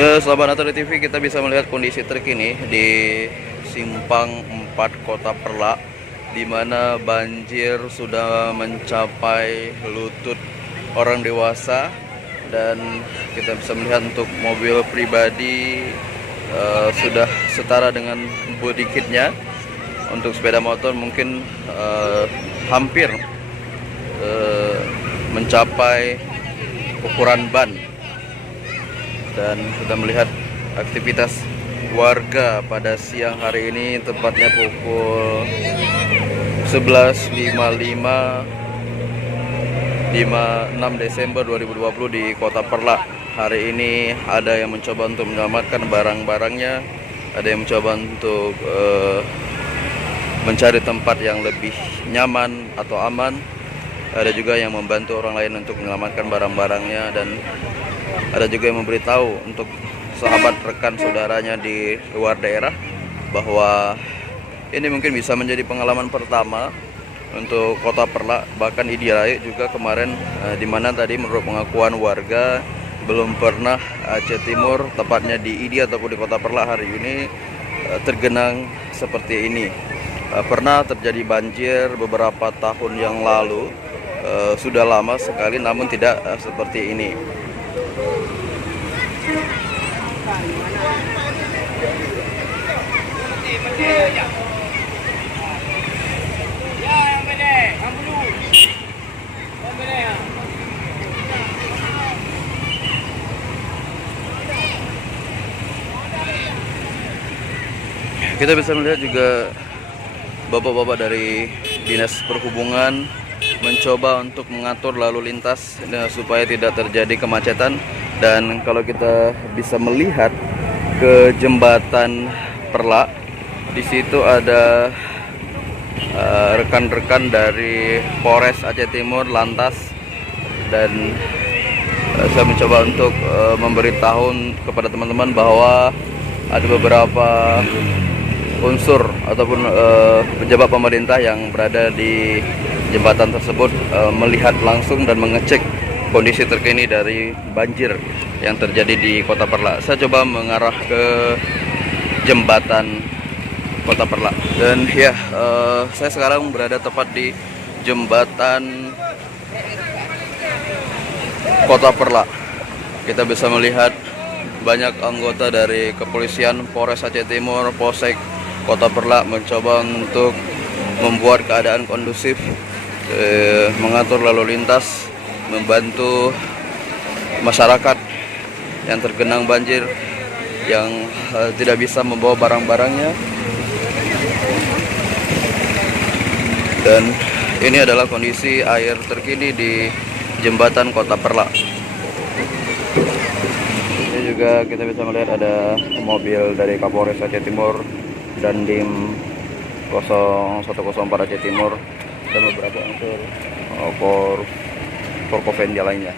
Ya, sahabat Naturi TV, kita bisa melihat kondisi terkini di Simpang 4 Kota Perlak, di mana banjir sudah mencapai lutut orang dewasa, dan kita bisa melihat untuk mobil pribadi sudah setara dengan body kitnya. Untuk sepeda motor mungkin hampir mencapai ukuran ban. Dan kita melihat aktivitas warga pada siang hari ini, tepatnya pukul 11.55 6 Desember 2020 di Kota Perlak. Hari ini ada yang mencoba untuk menyelamatkan barang-barangnya, ada yang mencoba untuk mencari tempat yang lebih nyaman atau aman, ada juga yang membantu orang lain untuk menyelamatkan barang-barangnya, dan ada juga yang memberitahu untuk sahabat rekan saudaranya di luar daerah bahwa ini mungkin bisa menjadi pengalaman pertama untuk Kota Perlak. Bahkan Idi Rai juga kemarin, di mana tadi menurut pengakuan warga belum pernah Aceh Timur, tepatnya di Idi ataupun di Kota Perlak hari ini tergenang seperti ini. Pernah terjadi banjir beberapa tahun yang lalu, sudah lama sekali, namun tidak seperti ini. Kita bisa melihat juga bapak-bapak dari Dinas Perhubungan mencoba untuk mengatur lalu lintas supaya tidak terjadi kemacetan. Dan kalau kita bisa melihat ke jembatan Perlak, di situ ada rekan-rekan dari Polres Aceh Timur, Lantas, dan saya mencoba untuk memberitahu kepada teman-teman bahwa ada beberapa unsur ataupun pejabat pemerintah yang berada di jembatan tersebut melihat langsung dan mengecek kondisi terkini dari banjir yang terjadi di Kota Perlak. Saya coba mengarah ke jembatan Kota Perlak, dan ya, saya sekarang berada tepat di jembatan Kota Perlak. Kita bisa melihat banyak anggota dari kepolisian Polres Aceh Timur, Polsek Kota Perlak mencoba untuk membuat keadaan kondusif, mengatur lalu lintas, membantu masyarakat yang tergenang banjir, yang tidak bisa membawa barang-barangnya. Dan ini adalah kondisi air terkini di jembatan Kota Perlak. Ini juga kita bisa melihat ada mobil dari Kapolres Aceh Timur dan Dim 0104 Aceh Timur, dan beberapa unsur Forkopimda lainnya.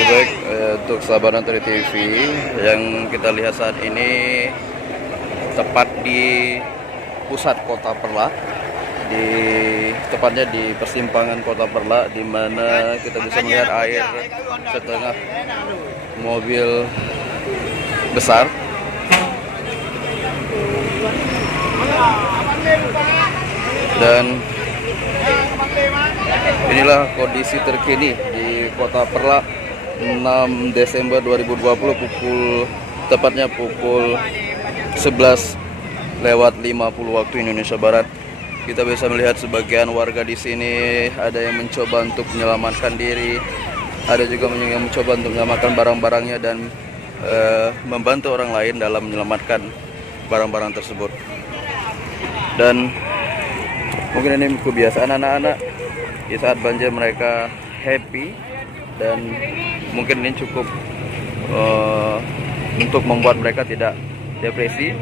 Baik, untuk sahabat Naturi TV, yang kita lihat saat ini tepat di pusat Kota Perlak, tepatnya di persimpangan Kota Perlak, di mana kita bisa melihat air setengah mobil besar. Dan inilah kondisi terkini di Kota Perlak 6 Desember 2020 pukul tepatnya pukul 11:50 waktu Indonesia Barat. Kita bisa melihat sebagian warga di sini ada yang mencoba untuk menyelamatkan diri, ada juga yang mencoba untuk menyelamatkan barang-barangnya dan membantu orang lain dalam menyelamatkan barang-barang tersebut. Dan mungkin ini kebiasaan anak-anak di saat banjir, mereka happy, dan mungkin ini cukup untuk membuat mereka tidak depresi.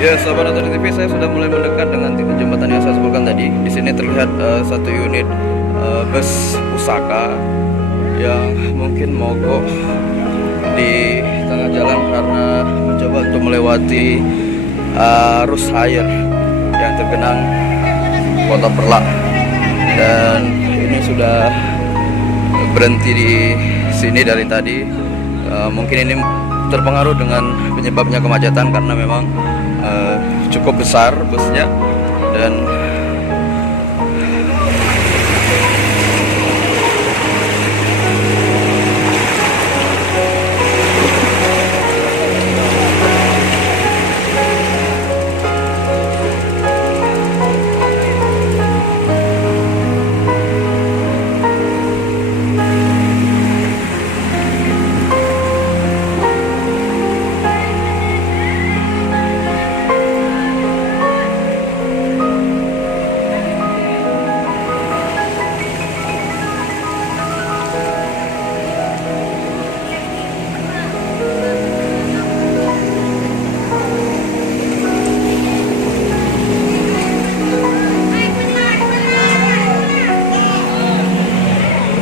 Ya, sahabat Nonton TV, saya sudah mulai mendekat dengan titik jembatan yang saya sebutkan tadi. Di sini terlihat satu unit bus pusaka yang mungkin mogok di tengah jalan karena mencoba untuk melewati arus air yang tergenang Kota Perlak. Dan ini sudah berhenti di sini dari tadi. Mungkin ini terpengaruh dengan penyebabnya kemacetan karena memang cukup besar busnya. Dan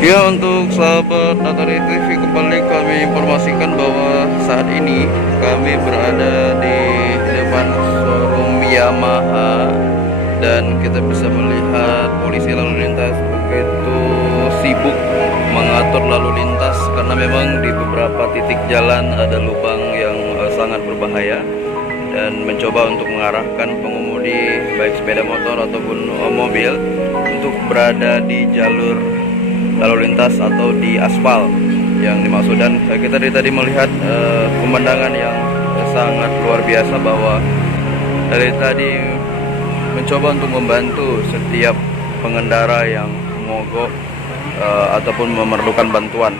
ya, untuk sahabat Natari TV, kembali kami informasikan bahwa saat ini kami berada di depan showroom Yamaha, dan kita bisa melihat polisi lalu lintas begitu sibuk mengatur lalu lintas karena memang di beberapa titik jalan ada lubang yang sangat berbahaya, dan mencoba untuk mengarahkan pengemudi baik sepeda motor ataupun mobil untuk berada di jalur lalu lintas atau di aspal yang dimaksud. Dan kita dari tadi melihat pemandangan yang sangat luar biasa, bahwa dari tadi mencoba untuk membantu setiap pengendara yang mogok ataupun memerlukan bantuan.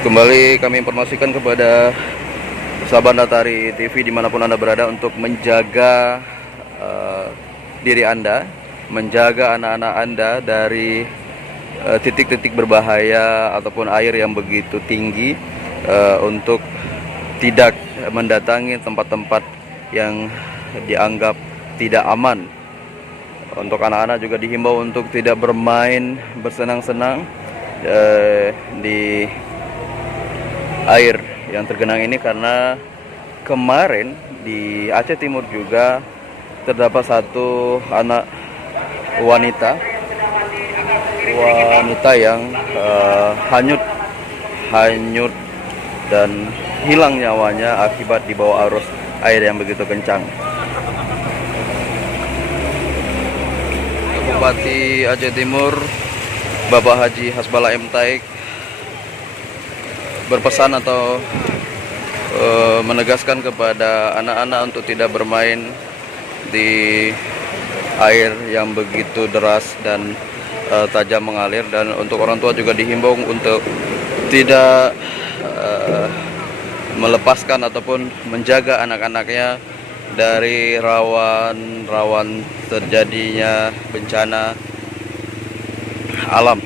Kembali kami informasikan kepada sahabat Natari TV dimanapun Anda berada untuk menjaga diri Anda, menjaga anak-anak Anda dari titik-titik berbahaya ataupun air yang begitu tinggi, untuk tidak mendatangi tempat-tempat yang dianggap tidak aman. Untuk anak-anak juga dihimbau untuk tidak bermain bersenang-senang di air yang tergenang ini, karena kemarin di Aceh Timur juga terdapat satu anak wanita yang hanyut dan hilang nyawanya akibat dibawa arus air yang begitu kencang. Bupati Aceh Timur Bapak Haji Hasbala M. Taik berpesan atau menegaskan kepada anak-anak untuk tidak bermain di air yang begitu deras dan tajam mengalir, dan untuk orang tua juga dihimbau untuk tidak melepaskan ataupun menjaga anak-anaknya dari rawan terjadinya bencana alam.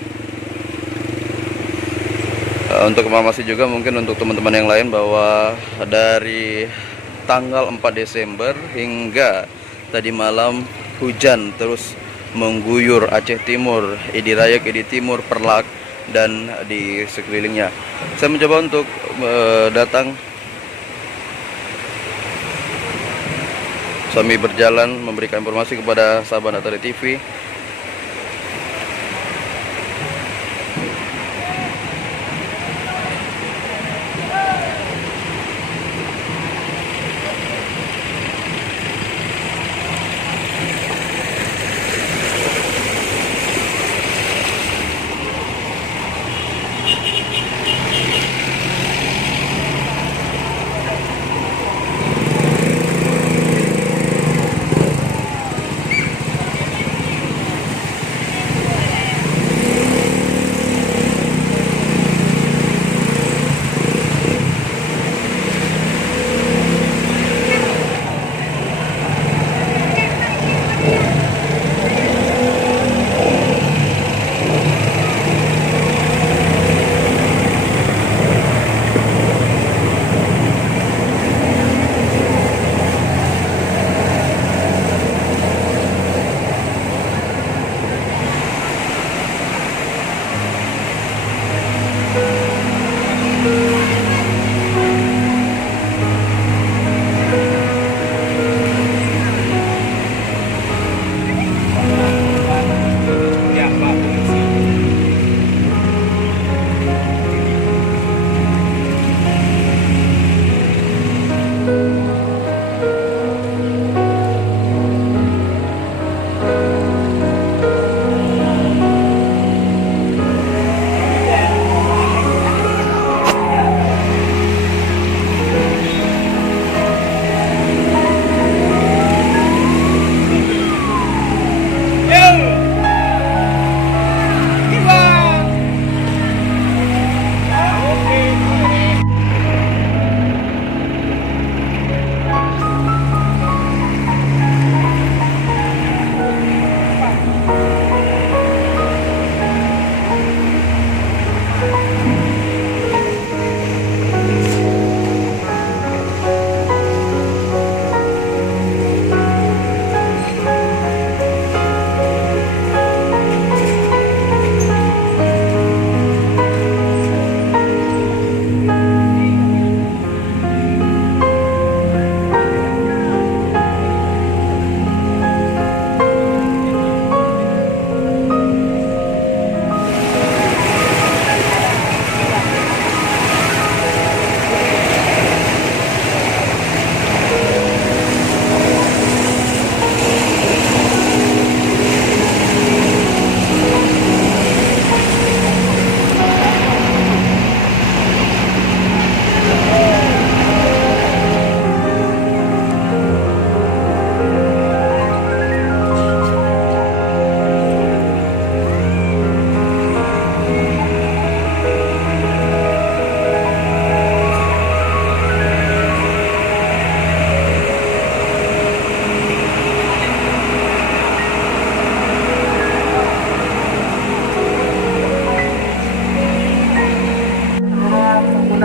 Untuk informasi juga mungkin untuk teman-teman yang lain, bahwa dari tanggal 4 Desember hingga tadi malam hujan terus mengguyur Aceh Timur, Edi Raya, Edi Timur, Perlak, dan di sekelilingnya. Saya mencoba untuk datang sambil berjalan memberikan informasi kepada sahabat Natari TV.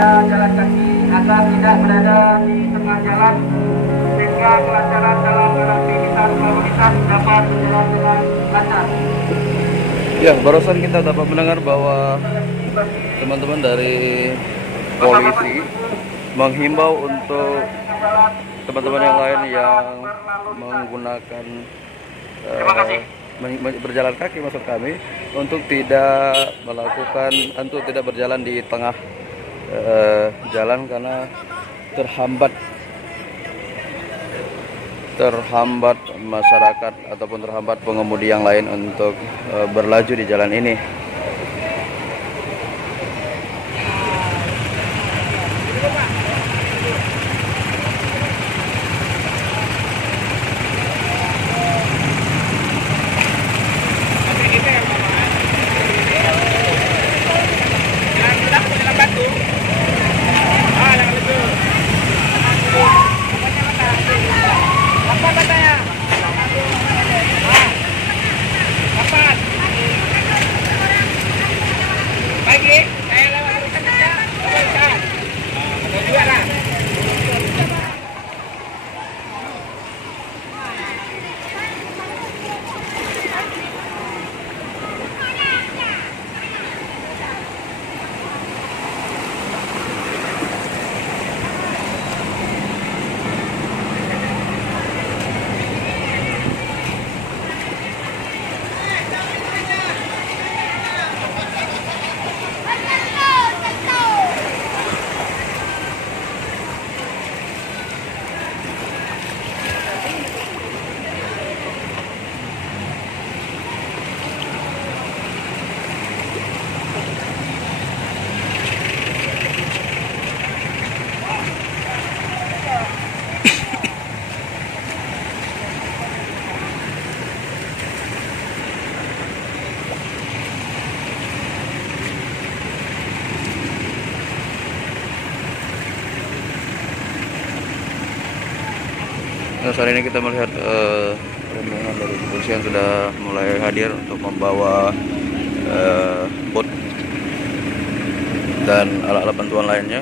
Jalan kaki agar tidak berada di tengah jalan sehingga kelancaran dalam beraktivitas lalu lintas dapat berjalan dengan lancar. Ya, barusan kita dapat mendengar bahwa teman-teman dari polisi menghimbau untuk teman-teman yang lain yang menggunakan berjalan kaki, maksud kami, untuk tidak berjalan di tengah jalan karena terhambat masyarakat ataupun terhambat pengemudi yang lain untuk berlaju di jalan ini. Nah, saat ini kita melihat rombongan dari kepolisian sudah mulai hadir untuk membawa bot dan alat-alat bantuan lainnya.